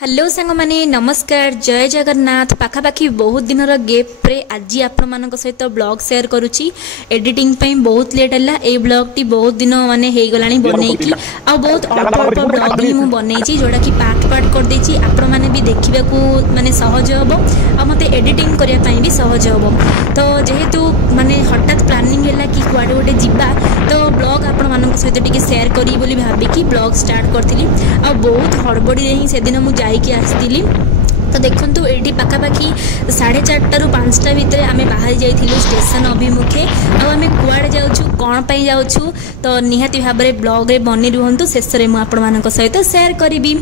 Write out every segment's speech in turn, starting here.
Hello सांग माने नमस्कार जय जगन्नाथ पाखापाखि बहुत दिन गेप रे आज आपण मान सहित ब्लॉग शेयर करुच्ची एडिटिंग बहुत लेट है ये ब्लॉग टी बहुत दिन माने हो गला बनईकी आ बहुत अल्प अल्प ब्लॉग ही मुझे बनई जोड़ा कि पार्ट पार्ट कर देछि आपण माने भी देखा माने सहज हम आ मते एडिटिंग करने भी सहज हम तो जेहेतु माने हठात प्लानिंग है कि कुआडे गोटे जीवा तो ब्लॉग आपण मान सहित टिके शेयर करी बोली भाबिकी ब्लॉग स्टार्ट करथिली आ बहुत हड़बड़ी ही से दिन मुझे जाइकी आसती तो देखु ये पाखापाखि 4:30 ରୁ 5ଟା भितर आम बाहरी जाइलु स्टेशन अभिमुखे आम कुआड़े जाऊँ कौन पर जाऊँ तो निहाती भाव में ब्लॉग रे बनी रुहतु शेष में मुझे सहित शेयर करी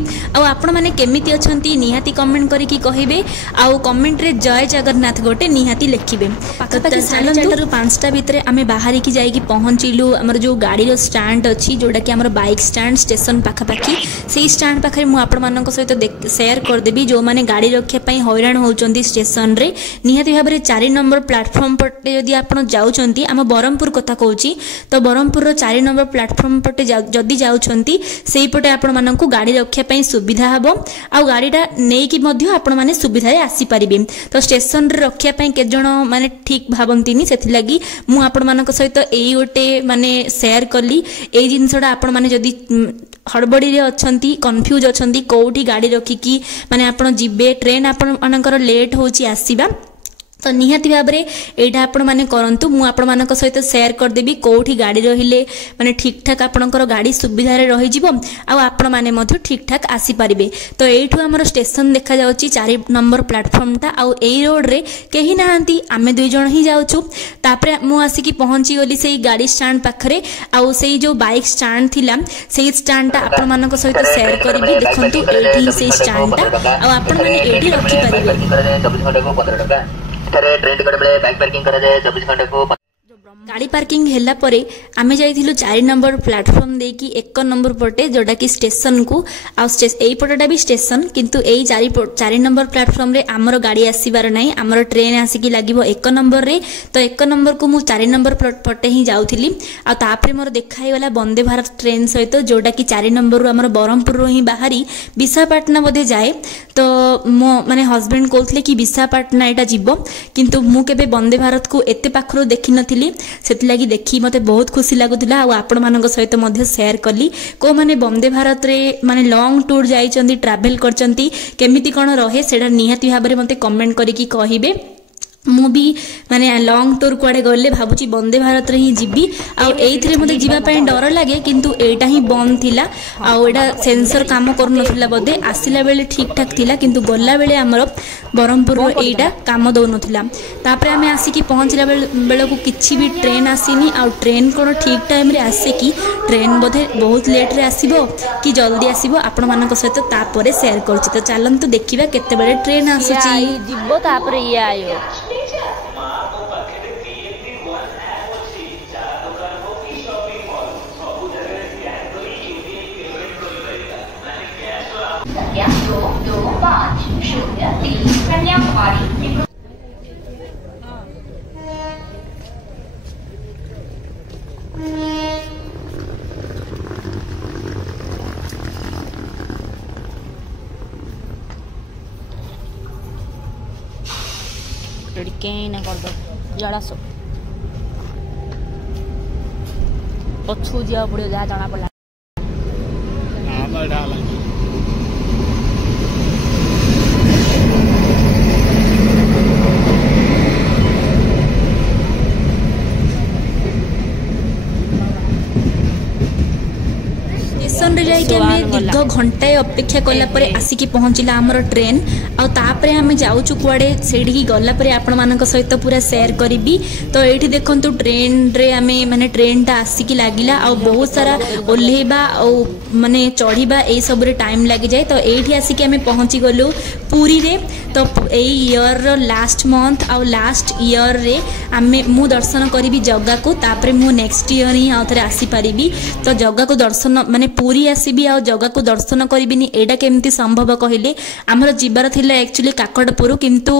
आपण मैंने केमिति अछंती निहाती कमेंट करके कहे आउ कमेंट रे जय जगन्नाथ गोटे निहाती लिखिबे। 4:30 ରୁ 5ଟା भितर आम बाहर की जाइए पहुँचलु आमर जो गाड़ी स्टाण्ड अच्छी जोटा कि आमर बाइक स्टाण्ड स्टेशन पाखापाखि से स्टाण्ड पाखे मुझे सहित शेयर करदेवी जो मैंने गाड़ी रखापी हईराण होती स्टेशन रे निहाती भाव में 4 नंबर प्लाटफर्म पटे जदि आप जाऊँच आम ब्रह्मपुर कथा कहूँ तो ब्रह्मपुर 4 नंबर प्लाटफर्म पटे जदि जाऊँच से पटे आपण मानक गाड़ी रखापी सुविधा हम आ गाड़ीटा नहीं आपण मैंने सुविधा आसीपारे तो स्टेशन रे रखापी के जन माने ठीक भावती से लगी मुझे सहित यही गोटे माने शेयर कली ये जिनसटा आपण मैंने जदि हड़बड़ी रे अच्छी कन्फ्यूज अच्छी कौटी गाड़ी रखिकी माने आपण जीवे ट्रेन आपण मानकर लेट होची आसीबा तो निहाती भाव में यहाँ आपण मैंने करूँ मुझे सहित शेयर करदेवी कौटी गाड़ी रहिले माने ठीक ठाक आपणकर गाड़ी सुविधा रही आपण मैंने ठीक ठाक आसीपारे तो यू आम स्टेशन देखा जाउची 4 नंबर प्लाटफर्मटा आउ एई रोड रे कहीं नहांती आमे 2 जण ही जाऊँ तापरे मु आसिकी पहुँची गली से गाड़ी स्टाण्ड पाखरे आउ से जो बाइक स्टाण्ड थिला से स्टाण्डटा आपण मानक सहित शेयर करी देखंतु एठी से स्टाण्डटा आउ आपण माने एठी रखि पारिबे ट्रेन टिकट बेले बाइक पार्किंग करा जाए 24 घंटे को गाड़ी पार्किंग हैला परे आमे जाइथिलु 4 नंबर प्लाटफॉर्म देकी 1 नंबर पटे जोटा कि स्टेशन को आ एई पटटा भी स्टेशन किंतु एई 4 नंबर प्लाटफॉर्म रे हमर गाड़ी आसीबार नाही हमर ट्रेन आसिकी लागिवो 1 नंबर रे तो 1 नंबर को मु 4 नंबर पटे ही जाउथिली आ तापरे मोर देखाई वाला वंदे भारत ट्रेन सहित जोटा कि 4 नंबर रो हमर ब्रह्मपुर रो ही बाहरी विशाखापट्टनम बधे जाए तो मो माने हस्बैंड कहथले कि विशाखापट्टनम एटा जीवो किंतु मु केबे वंदे भारत को एते पाखरो देखि नथिली से लगी देखी मते बहुत खुशी लगुला आपण मान सहित शेयर कली को माने वंदे भारत रे माने लॉन्ग टूर जाइचंती ट्रैवल करचंती केमिति कोन रहे सेडा निहाती भाव में मते कमेंट करके कहिबे मु भी माने लॉन्ग टूर कुआडे गले भाबुची वंदे भारत रे ही जीबी आ एइथरे मते जीवा पय डर लागे किंतु एटा ही बंद थिला आ एटा सेंसर काम कर नथिला बदे आसिला बेले ठीक ठाक थिला किंतु गल्ला बेले हमर ब्रह्मपुर रो एटा काम दो नथिला तापरे हमें आसिकी पहुंचला बेले को किछि भी ट्रेन आसीनी आ ट्रेन कोन ठीक टाइम रे आसे कि ट्रेन बदे बहुत लेट रे आसीबो कि जल्दी आसीबो आपण मानक सहित तापरे शेयर करछि तो चलंतु देखिबा केते बेले ट्रेन आसुची जिवो तापरे ये आयो कर दो जड़ा सो पछू जा पड़ो जहाँ जना पड़ा स्टेशन रे जाइके हमें दीर्घ घंटाए अपेक्षा कला परे आसिकी पहुँचला आमर ट्रेन आ तापरे हमें जाऊँ कुआडे सेठी गला परे आपण मानक सहित पूरा शेयर करी तो ये देखंतु ट्रेन रे आमे माने ट्रेन टा आसिकी लागिला आ बहुत सारा ओल्हेबा आ माने चढ़ीबा ए सब रे टाइम लागि जाए तो एठी आसिकी हमें पहुँची गलु पुरी रे तो ए ईयर रो लास्ट मंथ आ लास्ट ईयर रे आमे मु दर्शन करी जगह को तापरे मु नेक्स्ट ईयर ही आउथरे आसी परिबी तो जगह को दर्शन माने पूरी आसीबी आ जगह को दर्शन करिबिनी एटा केमती संभव कहले हमर जीवार थिला एक्चुअली काकड़पुर किंतु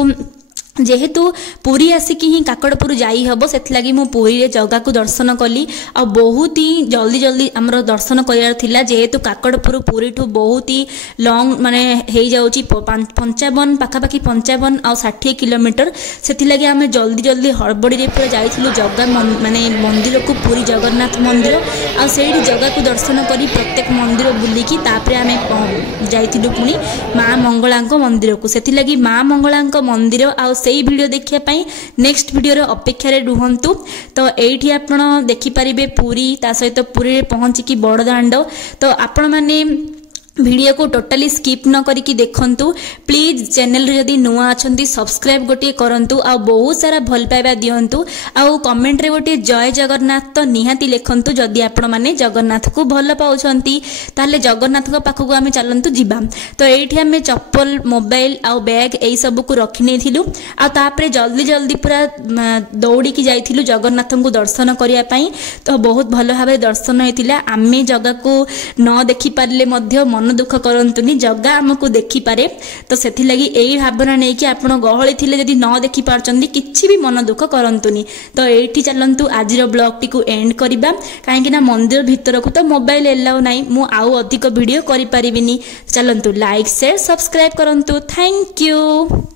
जेहेतु पुरी आसिकी ही काकड़पुर जाई हबो सेथलागी मु पुरी रे जगह को दर्शन कली आ बहुत ही जल्दी जल्दी हमरो दर्शन करियार थिला जेहेतु काकड़पुर पुरी ठू बहुत ही लॉन्ग माने हेई जाउची 55 पाखापाखी 55 आ 60 किलोमीटर सेथिलागी आमे जल्दी जल्दी हड़बड़ी रे पूरा जाइथिलु जगह माने मंदिर को पुरी जगन्नाथ मंदिर आ सेठी जगह को दर्शन करी प्रत्येक मंदिर बुलिकी तापरे आमे जाइथिलु पुनी मां मंगलांको मंदिर को सेथिलागी मां मंगलांको मंदिर आ सेई वीडियो देखिया पई नेक्स्ट वीडियो रे अपेक्षा रे रुहंतु। तो एठी आपण देखि परिबे पुरी ता सहित पुरी रे पहुंची की बड़दांड। तो आपण माने वीडियो को टोटाली स्किप न करिकी देखंतु। प्लीज चैनल रे जदी नुआ अछंती सब्सक्राइब गोटे करंतु आ बहुत सारा भल पाइबा दियंतु आ कमेंट रे गोटे जय जगन्नाथ तो निहाती लिखंतु जदी आपण माने जगन्नाथ को भल पाउछंती ताले जगन्नाथ को पाखु को आमे चलंतु जिबा। तो एठी आमे चप्पल मोबाइल आ बैग एई सब को रखि नेथिलु आ तापरे जल्दी जल्दी पूरा दौड़ी की जाइथिलु जगन्नाथ को दर्शन करिया पई। तो बहुत भल भाबे दर्शन हेतिला। आमे जगह को न देखि पारले मध्य मन दुख करंतुनी जगह आमको देखि पारे। तो सेथि लगी एई भावना नै कि आपण गहळी थिले जदी न देखि पारचंदी किछि भी मन दुख करंतुनी। तो एठी चलंतु आजिर ब्लॉग टी को एंड करिबा काहे कि ना मंदिर भीतर को तो मोबाइल एलाउ नै मु आउ अधिक वीडियो करि परिबिनी। चलंतु लाइक शेयर सब्सक्राइब करंतु। Thank you.